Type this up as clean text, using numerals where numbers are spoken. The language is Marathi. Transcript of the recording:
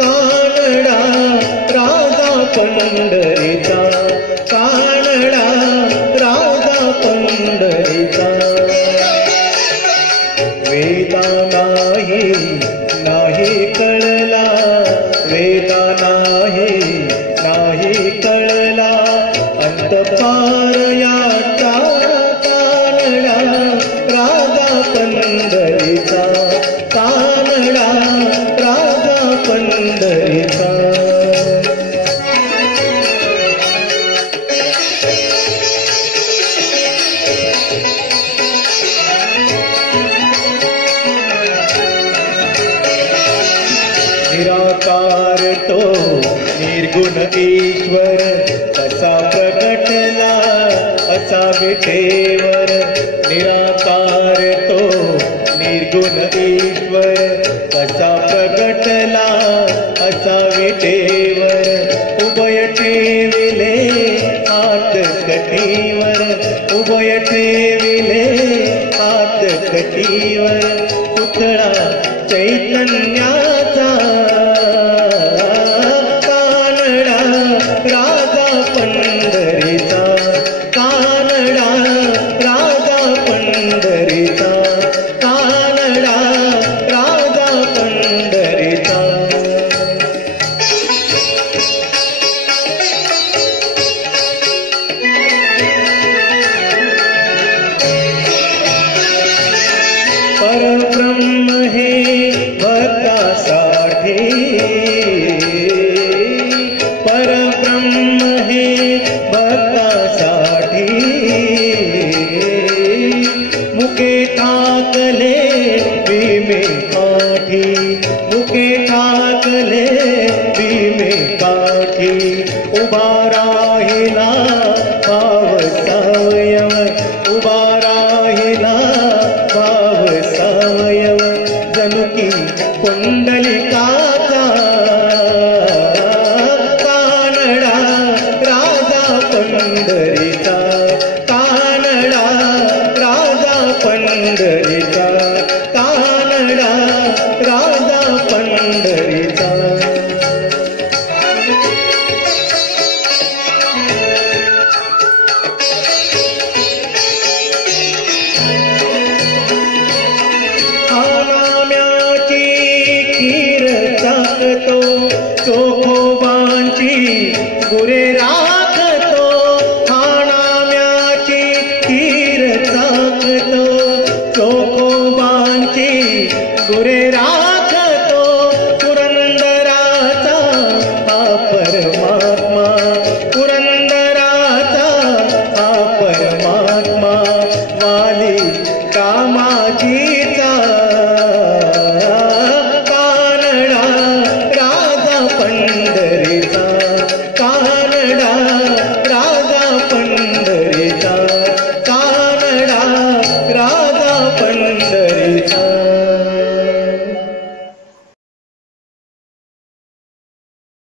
कानडा राजा पंढरीचा, कानडा राजा पंढरीचा, वेदा नाही नाही कळला, वेदा नाही नाही कळला, अंतपार याचा कानडा राजा पंढरीचा, कानडा राजा पंढरीचा. निराकार तो निर्गुण ईश्वर कसा प्रगटला असा विटेवर, निराकार तो निर्गुण ईश्वर कसा प्रगटला असा विटेवर, उभय ठेविले हात कटीवर, उभय ठेविले हात कटीवर, पुतळा चैतन्याचा कानडा राजा पंढरीचा, कानडा राजा पंढरीचा, कानडा राजा पंढरीचा. परब्रह्म हे भक्तासाठी, परब्रह्म हे भक्तासाठी, मुके ठाकले भीमे काठी, मुके ठाकले भीमे काठी, उभा राहिला भाव सावयव, उभा राहिला भाव सावयव, जणू की पुंडलिकाचा कानडा राजा पंढरी.